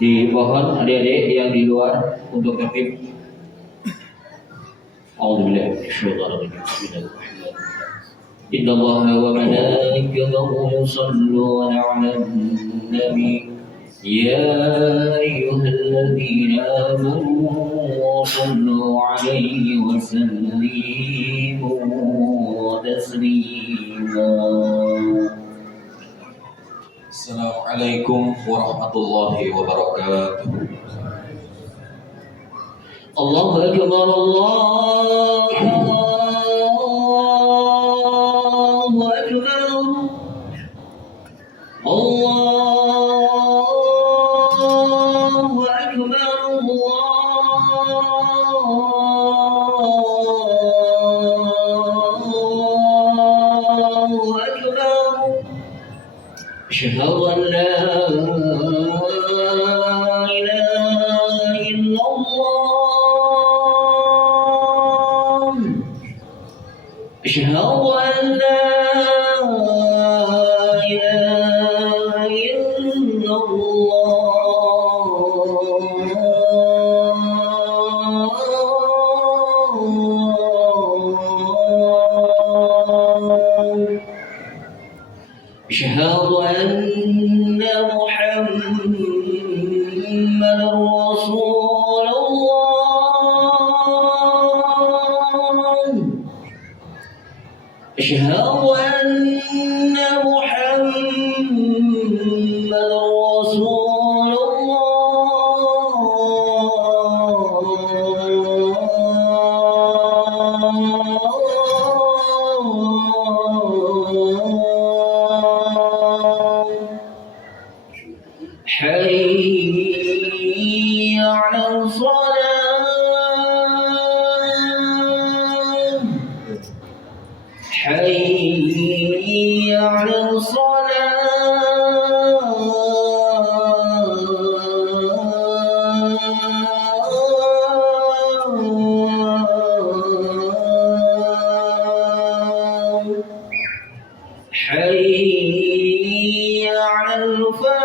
Dimohon adik-adik yang di luar untuk tertib. A'udzubillahi minasyaitonir rajim. Innallaha wa malaikatahu yusholluna 'alan nabi. Ya ayyuhalladzina amanu shallu 'alaihi wa sallimu taslima. Assalamualaikum warahmatullahi wabarakatuh. Allahu akbar, Allahu akbar, Allahu akbar, Allahu akbar. Asyhadu an la ilaha illallah. Asyhadu an la ilaha illallah. أشهد أن محمدا رسول الله. أشهد أن محمدا رسول الله. حي على الصلاة. حي على الصلاة. حي على الفلاح.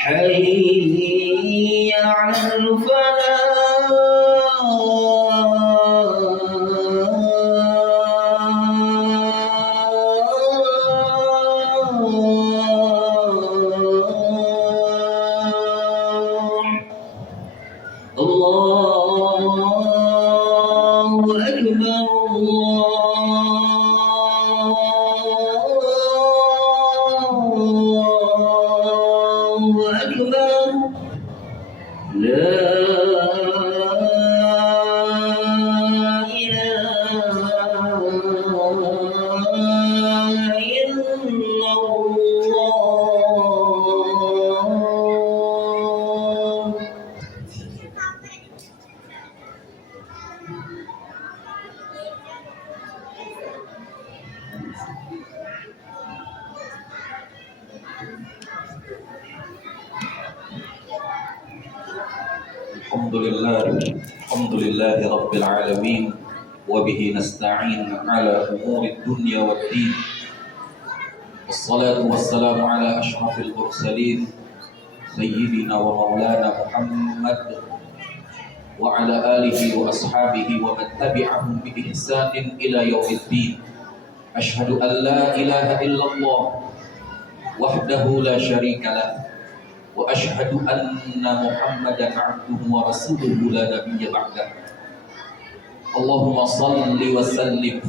حي على الفلاح. الله أكبر، الله أكبر. لا إله إلا الله. Alhamdulillah Rabbil Alamin. Wabihi nasta'in ala umuri dunya wad din. Wassalatu wassalamu ala ashrafil mursalin Sayyidina wa maulana Muhammad wa ala alihi wa ashabihi wa man tabi'ahum bi ihsanin ila yaumiddin. Ashhadu an la ilaha illallah wahdahu la syarika lah wa ashhadu anna Muhammadan abduhu wa rasuluhu la nabiyya ba'dah. Allahumma salli wa sallim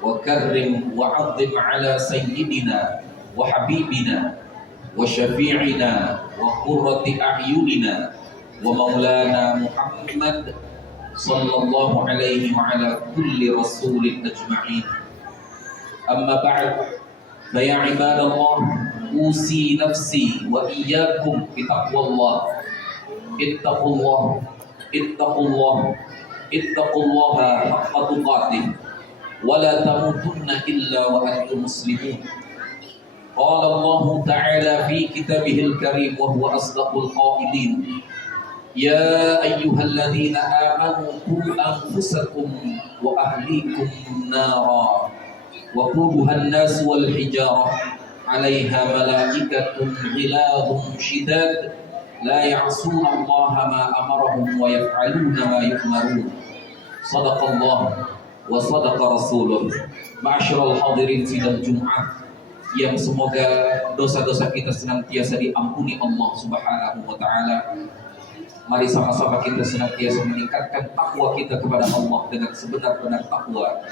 wa karrim wa 'azzim ala sayyidina wa habibina wa syafi'ina wa qurrati a'yunina wa maulana Muhammad sallallahu alaihi wa ala kulli rasulin ajma'in. Amma ba'd, fa ya ibadallah, usi nafsi wa iyyakum bi taqwallah. Ittaqullah, ittaqullah, ittaqullaha haqqa tuqatih wa la tamutunna illa wa antum muslimun. Qala Allah ta'ala fi kitabihil karim wa huwa asdaqul qailin. Ya ayyuhalladzina amanu qu anfusakum wa ahlikum nara وقودها الناس والحجارة عليها ملائكة غلاظ شداد لا يعصون الله ما أمرهم ويفعلون ما يؤمرون. صدق الله وصدق رسوله. Ma'asyiral hadirin sidang Jumat yang semoga dosa-dosa kita senantiasa diampuni Allah Subhanahu wa taala. Mari sama-sama kita senantiasa meningkatkan takwa kita kepada Allah dengan sebenar-benar takwa,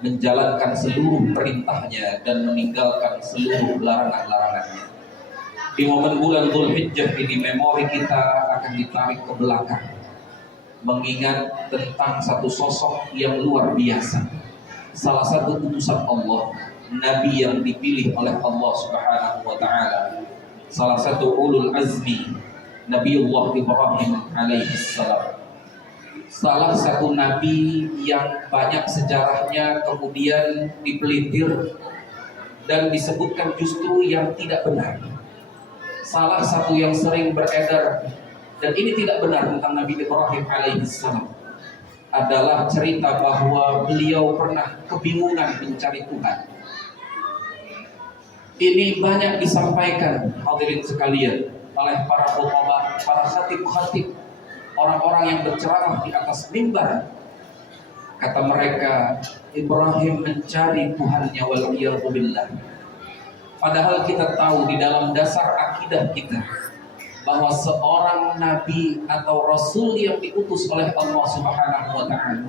menjalankan seluruh perintahnya dan meninggalkan seluruh larangan-larangannya. Di momen bulan Dzulhijjah ini memori kita akan ditarik ke belakang, mengingat tentang satu sosok yang luar biasa, salah satu utusan Allah, Nabi yang dipilih oleh Allah Subhanahu wa taala, salah satu ulul azmi, Nabiullah Ibrahim alaihissalam. Salah satu nabi yang banyak sejarahnya kemudian dipelintir dan disebutkan justru yang tidak benar. Salah satu yang sering beredar dan ini tidak benar tentang Nabi Ibrahim alaihissalam adalah cerita bahwa beliau pernah kebingungan mencari Tuhan. Ini banyak disampaikan hadirin sekalian oleh para khutbah, para khatib-khatib, orang-orang yang berceramah di atas mimbar. Kata mereka, Ibrahim mencari Tuhannya waliyadzubillah. Padahal kita tahu di dalam dasar akidah kita bahwa seorang nabi atau rasul yang diutus oleh Allah Subhanahu wa taala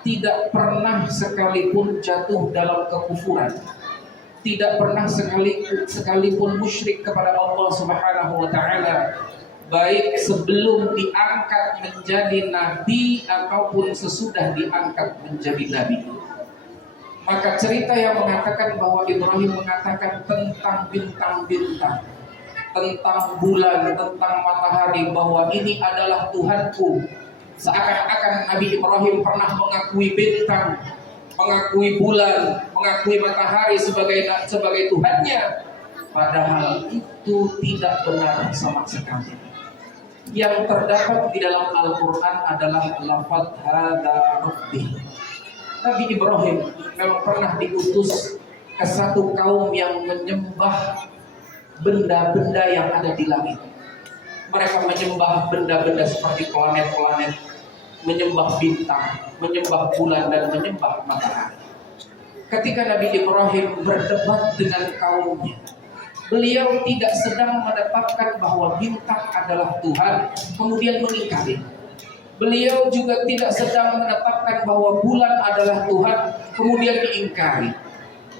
tidak pernah sekalipun jatuh dalam kekufuran, tidak pernah sekalipun musyrik kepada Allah Subhanahu wa taala, baik sebelum diangkat menjadi nabi ataupun sesudah diangkat menjadi nabi. Maka cerita yang mengatakan bahwa Ibrahim mengatakan tentang bintang-bintang, tentang bulan, tentang matahari, bahwa ini adalah Tuhanku. Seakan-akan Nabi Ibrahim pernah mengakui bintang, mengakui bulan, mengakui matahari sebagai Tuhannya. Padahal itu tidak benar sama sekali. Yang terdapat di dalam Al-Quran adalah lafaz hadza rabbi. Nabi Ibrahim memang pernah diutus ke satu kaum yang menyembah benda-benda yang ada di langit. Mereka menyembah benda-benda seperti planet-planet, menyembah bintang, menyembah bulan, dan menyembah matahari. Ketika Nabi Ibrahim berdebat dengan kaumnya, beliau tidak sedang menetapkan bahwa bintang adalah Tuhan kemudian mengingkari. Beliau juga tidak sedang menetapkan bahwa bulan adalah Tuhan kemudian diingkari.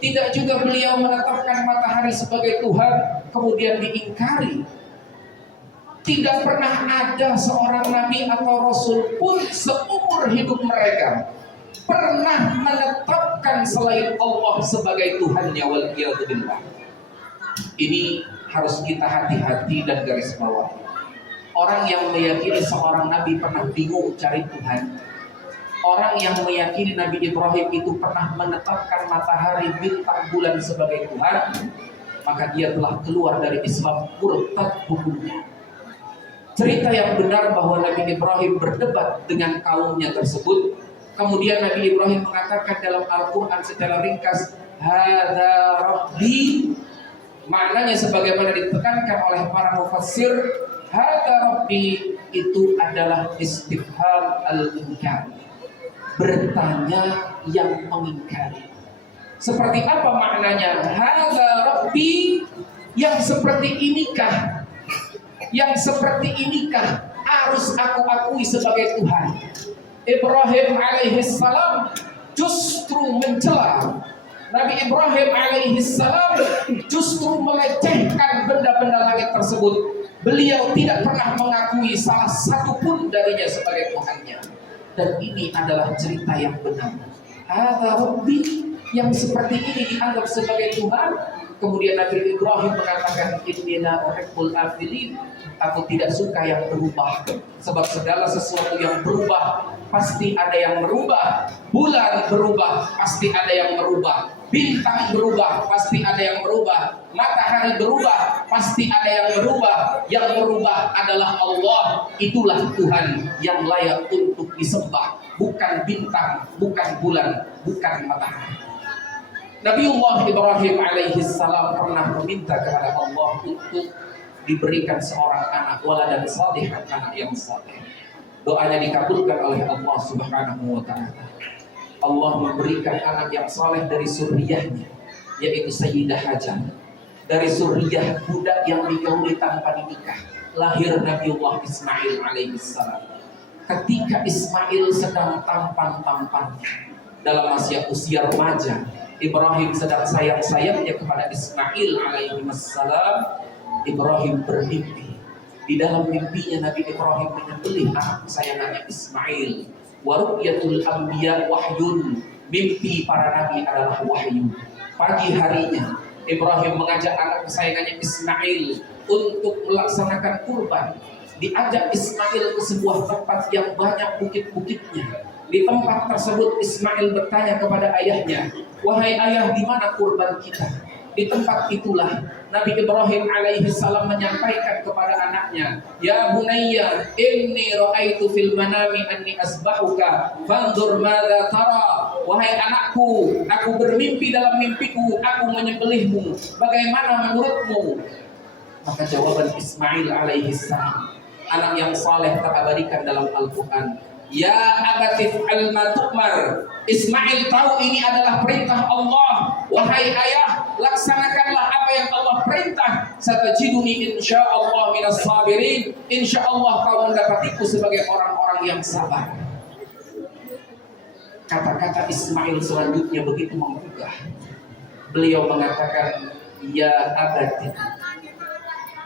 Tidak juga beliau menetapkan matahari sebagai Tuhan kemudian diingkari. Tidak pernah ada seorang nabi atau rasul pun seumur hidup mereka pernah menetapkan selain Allah sebagai Tuhannya waliyadzubillah. Ini harus kita hati-hati dan garis bawahi. Orang yang meyakini seorang nabi pernah bingung cari Tuhan, orang yang meyakini Nabi Ibrahim itu pernah menetapkan matahari, bintang, bulan sebagai Tuhan, maka dia telah keluar dari Islam, murtad hukumnya. Cerita yang benar bahwa Nabi Ibrahim berdebat dengan kaumnya tersebut, kemudian Nabi Ibrahim mengatakan dalam Al-Quran secara ringkas, hadza rabbi. Maknanya sebagaimana ditekankan oleh para mufassir, hadza rabbi itu adalah istifham al-inkar, bertanya yang mengingkari. Seperti apa maknanya? Hadza rabbi, yang seperti inikah? Yang seperti inikah harus aku akui sebagai Tuhan? Ibrahim alaihissalam justru mencela. Nabi Ibrahim alaihissalam justru melecehkan benda-benda langit tersebut. Beliau tidak pernah mengakui salah satu pun darinya sebagai Tuhannya. Dan ini adalah cerita yang benar. Hadza rabbi, yang seperti ini dianggap sebagai Tuhan. Kemudian Nabi Ibrahim mengatakan, inni la uhibbul afilin, aku tidak suka yang berubah. Sebab segala sesuatu yang berubah pasti ada yang merubah. Bulan berubah pasti ada yang merubah. Bintang berubah pasti ada yang merubah. Matahari berubah pasti ada yang berubah. Yang merubah adalah Allah. Itulah Tuhan yang layak untuk disembah, bukan bintang, bukan bulan, bukan matahari. Nabiullah Ibrahim alaihi salam pernah meminta kepada Allah untuk diberikan seorang anak, waladan salihan, anak yang saleh. Doanya dikabulkan oleh Allah Subhanahu wa taala. Allah memberikan anak yang saleh dari zuriyahnya, yaitu Sayyidah Hajar. Dari zuriyah budak yang digauli tanpa dinikah, lahir Nabiullah Ismail alaihi salam. Ketika Ismail sedang tampan-tampannya dalam usia remaja, Ibrahim sedang sayang-sayangnya kepada Ismail alaihi salam. Ibrahim bermimpi. Di dalam mimpinya Nabi Ibrahim menyembelih anak kesayangannya Ismail. Wa ru'yatul anbiya wahyun. Mimpi para nabi adalah wahyu. Pagi harinya Ibrahim mengajak anak kesayangannya Ismail untuk melaksanakan kurban. Diajak Ismail ke sebuah tempat yang banyak bukit-bukitnya. Di tempat tersebut Ismail bertanya kepada ayahnya, "Wahai ayah, di mana kurban kita?" Di tempat itulah Nabi Ibrahim alaihi salam menyampaikan kepada anaknya, "Ya bunayya, inni ra'aitu fil manami anni asbahuka, fanzur madza tara." Wahai anakku, aku bermimpi dalam mimpiku, aku menyembelihmu. Bagaimana menurutmu? Maka jawaban Ismail alaihi salam, anak yang saleh terabadikan dalam Al-Quran, "Ya abatif al-matukmar." Ismail tahu ini adalah perintah Allah. Wahai ayah, laksanakanlah apa yang Allah perintah. Satajiduni insyaallah minas sabirin. Insyaallah kau mendapatiku sebagai orang-orang yang sabar. Kata-kata Ismail selanjutnya begitu menggugah. Beliau mengatakan, "Ya abati,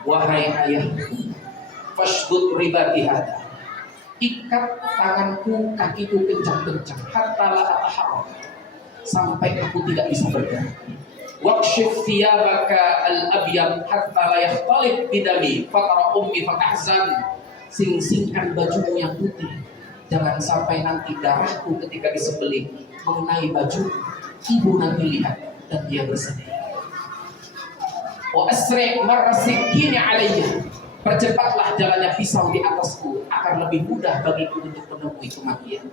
wahai ayahku, fashdud ribati hada." Ikat tanganku, kakiku kencang-kencang, hatta la ataharrak, sampai aku tidak bisa bergerak. Waqshif thiyabaka al-abyad hatta la yakhtalif bidami fatara ummi fatahzan. Sing-singkan bajumu yang putih, jangan sampai nanti darahku ketika disembelih mengenai baju ibu nanti lihat dan dia bersedih. Wa asri' marrasikini alayya. Percepatlah jalannya pisau di atasku, akan lebih mudah bagiku untuk menemui kematian.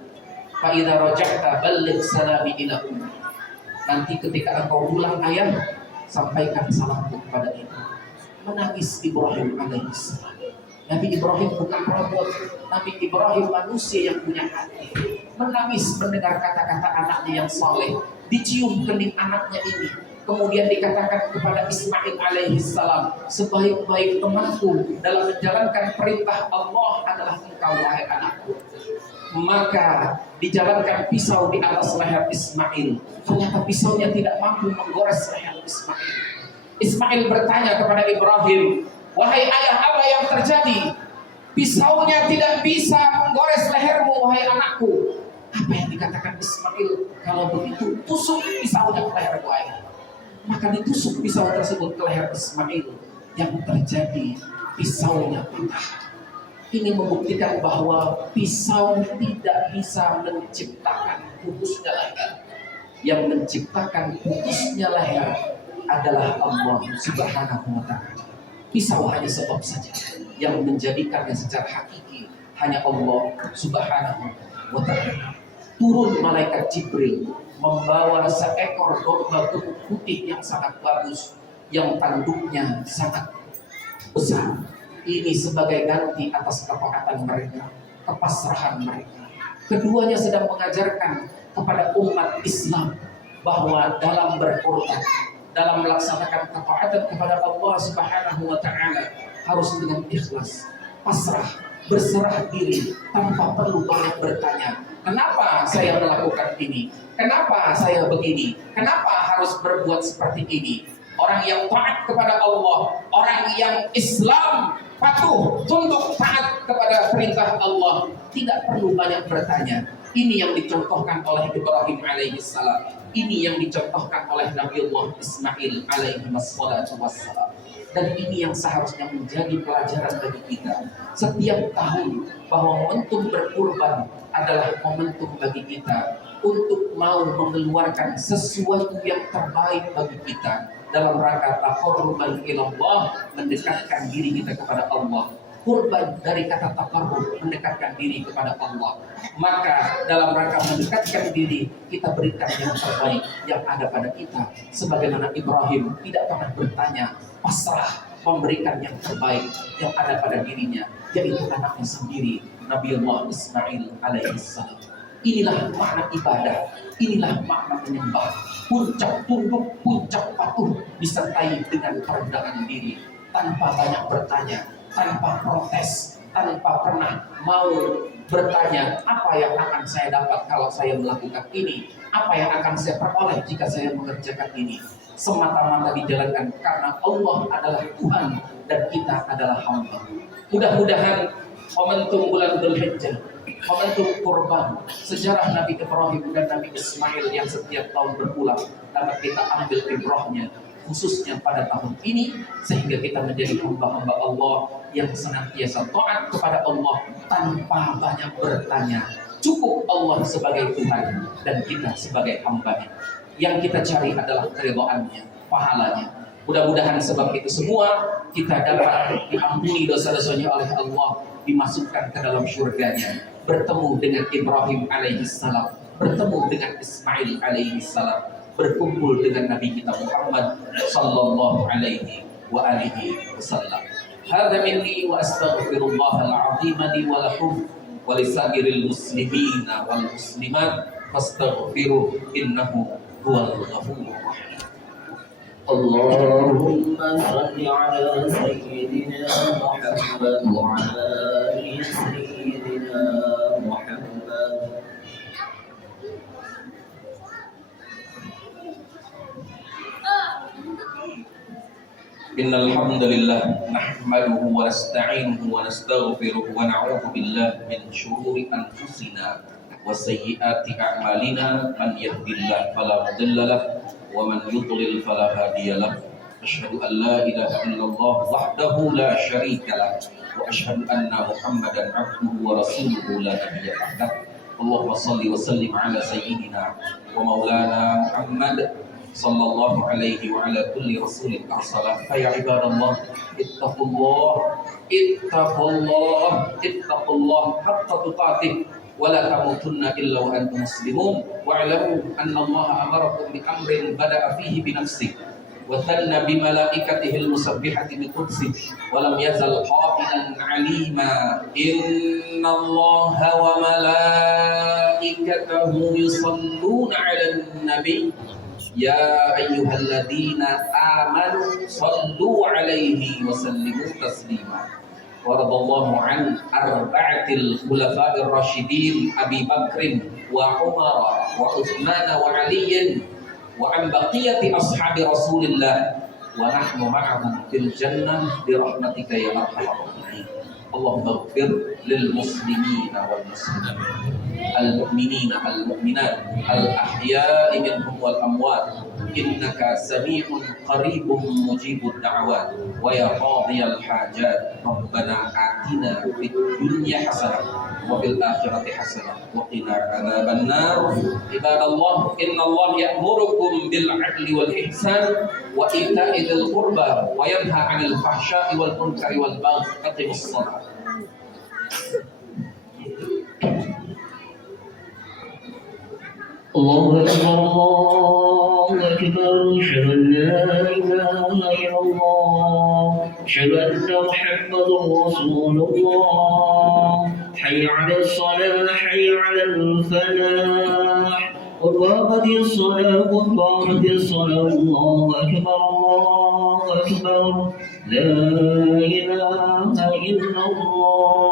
Fa idza raja'ta balligh salami ila ummi. Nanti ketika engkau pulang ayah, sampaikan salamku kepada ibu. Menangis Ibrahim alaihissalam. Nabi Ibrahim bukan robot, Nabi Ibrahim manusia yang punya hati. Menangis mendengar kata-kata anaknya yang saleh, dicium kening anaknya ini. Kemudian dikatakan kepada Ismail alaihissalam, sebaik-baik temanku dalam menjalankan perintah Allah adalah engkau wahai anakku. Maka dijalankan pisau di atas leher Ismail. Ternyata pisaunya tidak mampu menggores leher Ismail. Ismail bertanya kepada Ibrahim, "Wahai ayah, apa yang terjadi? Pisaunya tidak bisa menggores lehermu wahai anakku." Apa yang dikatakan Ismail? "Kalau begitu tusuk pisaunya ke leherku ayah." Maka ditusuk pisau tersebut ke leher Ismail. Yang terjadi, pisaunya patah. Ini membuktikan bahwa pisau tidak bisa menciptakan putusnya leher. Yang menciptakan putusnya leher adalah Allah Subhanahu wa ta'ala. Pisau hanya sebab saja. Yang menjadikannya secara hakiki hanya Allah Subhanahu wa ta'ala. Turun malaikat Jibril membawa seekor domba putih yang sangat bagus, yang tanduknya sangat besar. Ini sebagai ganti atas ketaatan mereka, kepasrahan mereka. Keduanya sedang mengajarkan kepada umat Islam bahwa dalam berkorban, dalam melaksanakan ketaatan kepada Allah Subhanahu wa ta'ala harus dengan ikhlas, pasrah, berserah diri tanpa perlu banyak bertanya. Kenapa saya melakukan ini? Kenapa saya begini? Kenapa harus berbuat seperti ini? Orang yang taat kepada Allah, orang yang Islam patuh, tunduk taat kepada perintah Allah, tidak perlu banyak bertanya. Ini yang dicontohkan oleh Ibrahim alaihissalam. Ini yang dicontohkan oleh Nabiullah Ismail alaihissalam. Dan ini yang seharusnya menjadi pelajaran bagi kita setiap tahun, bahwa momentum berkurban adalah momentum bagi kita untuk mau mengeluarkan sesuatu yang terbaik bagi kita dalam rangka taqarruban ilallah, mendekatkan diri kita kepada Allah. kurban dari kata taqarrub, mendekatkan diri kepada Allah. Maka dalam rangka mendekatkan diri, kita berikan yang terbaik yang ada pada kita. Sebagaimana Ibrahim tidak pernah bertanya, pasrah memberikan yang terbaik yang ada pada dirinya, yaitu anaknya sendiri, Nabiullah Ismail alaihissalam. Inilah makna ibadah, inilah makna menyembah. Puncak tunduk, puncak patuh disertai dengan kerendahan diri, tanpa banyak bertanya, tanpa protes, tanpa pernah mau bertanya apa yang akan saya dapat kalau saya melakukan ini, apa yang akan saya peroleh jika saya mengerjakan ini. Semata-mata dijalankan karena Allah adalah Tuhan dan kita adalah hamba. Mudah-mudahan momentum bulan Dzulhijjah, momentum kurban, sejarah Nabi Ibrahim dan Nabi Ismail yang setiap tahun berulang dapat kita ambil ibrahnya, khususnya pada tahun ini, sehingga kita menjadi hamba-hamba Allah yang senantiasa taat kepada Allah tanpa banyak bertanya. Cukup Allah sebagai Tuhan dan kita sebagai hamba-Nya. Yang kita cari adalah keridhaannya, pahalanya. Mudah-mudahan sebab itu semua kita dapat diampuni dosa-dosanya oleh Allah, dimasukkan ke dalam surganya, bertemu dengan Ibrahim alaihissalam, bertemu dengan Ismail alaihissalam, berkumpul dengan Nabi kita Muhammad sallallahu alaihi wa alihi wasallam. Hadza minni wa astaghfirullahal azim li wa lakum wa lisairil muslimina wal muslimat fastaghfiruh innahu huwal ghafurur rahim. اللهم صل على سيدنا محمد وعلى آل سيدنا محمد. إن الحمد لله نحمده ونستعينه ونستغفره ونعوذ بالله من شرور أنفسنا وسيئات أعمالنا. من يهد الله فلا مضل له ومن يضلل فلا هادي له. أشهد أن لا إله إلا الله وحده لا شريك له وأشهد أن محمدا عبده ورسوله لا نبي بعده. اللهم صل وسلم على سيدنا ومولانا محمد صلى الله عليه وعلى كل رسول أرسله. فيا عباد الله اتقوا الله اتقوا الله اتقوا الله حق تقاته ولا تموتن إلا وأنتم مسلمون. واعلموا أن الله أمركم بأمر بدأ فيه بنفسه وثنى بملائكته المسبحة بقدسه ولم يزل قائلا عليما. إن الله وملائكته يصلون على النبي يا أيها الذين آمنوا صلوا عليه وسلموا تسليما. ورضي الله عن أربعة الخلفاء الراشدين أبي بكر وعمر وعثمان وعلي وعن بقية أصحاب رسول الله ونحن معهم في الجنة برحمتك يا أرحم الراحمين. اللهم اغفر للمسلمين والمسلمات المؤمنين المؤمنات الأحياء منهم والأموات إنك سميع قريب مجيب الدعوات ويا قاضي الحاجات. ربنا آتنا في الدنيا حسنة وفي الآخرة حسنة وقنا عذاب النار. عباد الله إن الله يأمركم بالعدل والإحسان وإيتاء ذي القربى وينهى عن الفحشاء والمنكر والبغي. أقيموا الصلاة. الله أكبر الله أكبر. أشهد أن لا إله إلا الله. أشهد أن محمدا رسول الله. حي على الصلاة حي على الفلاح. قد قامت الصلاة قد قامت الصلاة. الله أكبر الله أكبر. لا إله إلا الله.